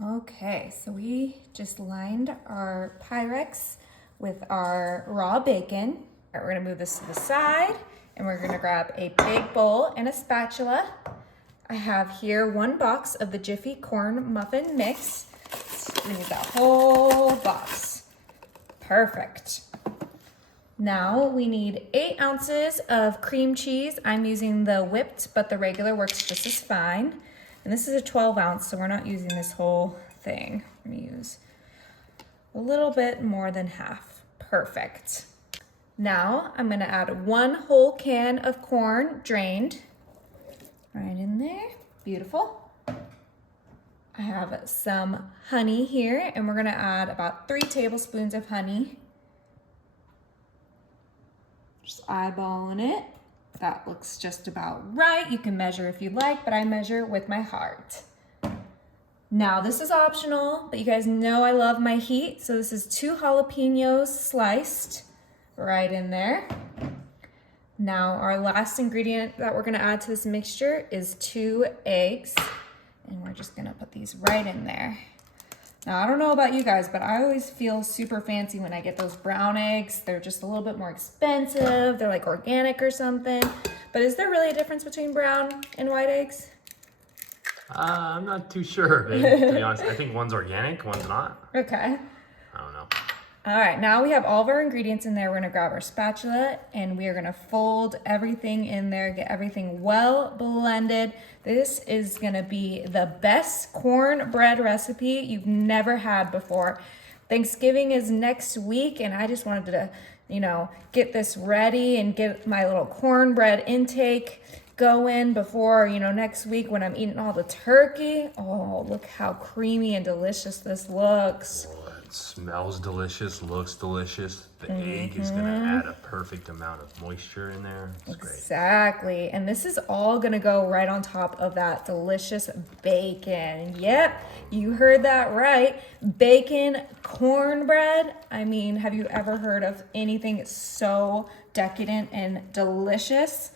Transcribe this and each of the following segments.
Okay, so we just lined our Pyrex with our raw bacon. All right, we're gonna move this to the side and we're gonna grab a big bowl and a spatula. I have here 1 box of the Jiffy corn muffin mix. We need that whole box. Perfect. Now we need 8 ounces of cream cheese. I'm using the whipped, but the regular works just as fine. And this is a 12 ounce, so we're not using this whole thing. I'm gonna use a little bit more than half. Perfect. Now I'm gonna add 1 whole can of corn, drained. Right in there, beautiful. I have some honey here, and we're gonna add about 3 tablespoons of honey. Just eyeballing it. That looks just about right. You can measure if you like, but I measure with my heart. Now this is optional, but you guys know I love my heat. So this is 2 jalapenos sliced right in there. Now our last ingredient that we're gonna add to this mixture is 2 eggs. And we're just gonna put these right in there. Now, I don't know about you guys, but I always feel super fancy when I get those brown eggs. They're just a little bit more expensive. They're like organic or something. But is there really a difference between brown and white eggs? I'm not too sure, babe, to be honest. I think one's organic, one's not. Okay. I don't know. All right, now we have all of our ingredients in there. We're gonna grab our spatula and we are gonna fold everything in there, get everything well blended. This is gonna be the best cornbread recipe you've never had before. Thanksgiving is next week and I just wanted to, get this ready and get my little cornbread intake going before, next week when I'm eating all the turkey. Oh, look how creamy and delicious this looks. It smells delicious, looks delicious. The egg is gonna add a perfect amount of moisture in there. It's great. Exactly. And this is all gonna go right on top of that delicious bacon. Yep, you heard that right. Bacon cornbread. I mean, have you ever heard of anything so decadent and delicious?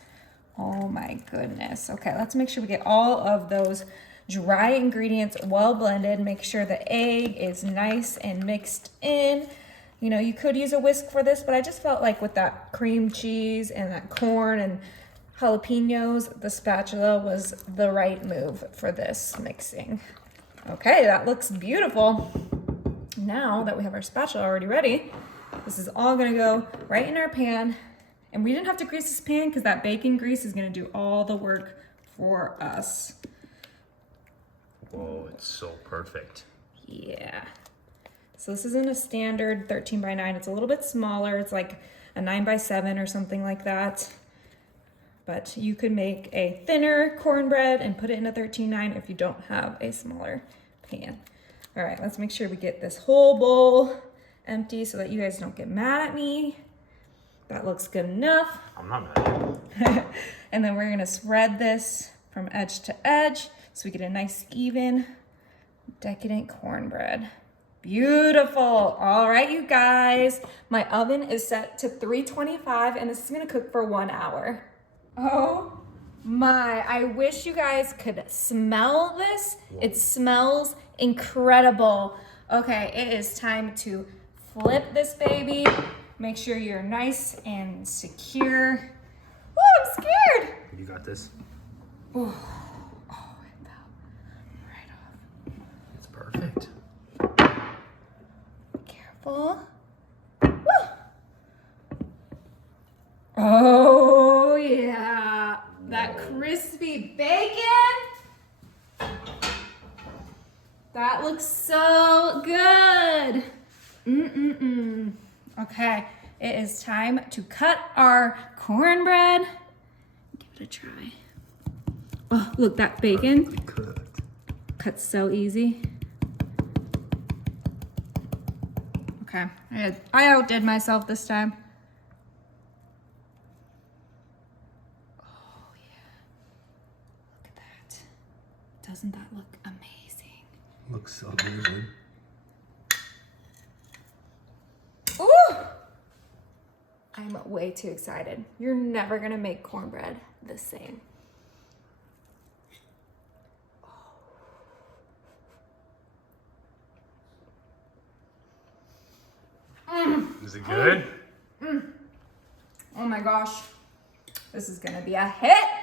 Oh my goodness. Okay, let's make sure we get all of those dry ingredients well blended. Make sure the egg is nice and mixed in. You could use a whisk for this, but I just felt like with that cream cheese and that corn and jalapenos, the spatula was the right move for this mixing. Okay, that looks beautiful. Now that we have our spatula already ready, this is all gonna go right in our pan. And we didn't have to grease this pan because that bacon grease is gonna do all the work for us. Whoa, it's so perfect. Yeah. So this isn't a standard 13 by 9. It's a little bit smaller. It's like a 9 by 7 or something like that. But you could make a thinner cornbread and put it in a 13-9 if you don't have a smaller pan. All right, let's make sure we get this whole bowl empty so that you guys don't get mad at me. That looks good enough. I'm not mad at you. And then we're gonna spread this from edge to edge so we get a nice even decadent cornbread. Beautiful. All right, you guys. My oven is set to 325 and this is gonna cook for 1 hour. Oh my, I wish you guys could smell this. It smells incredible. Okay, it is time to flip this baby. Make sure you're nice and secure. Oh, I'm scared. You got this? Oh, it fell right off. It's perfect. Careful. Woo! Oh, yeah. That crispy bacon. That looks so good. Okay, it is time to cut our cornbread. Give it a try. Oh, look, that bacon cuts so easy. Okay, I outdid myself this time. Oh yeah, look at that. Doesn't that look amazing? Looks so good. Ooh! I'm way too excited. You're never gonna make cornbread the same. Is it good? Oh my gosh. This is gonna be a hit.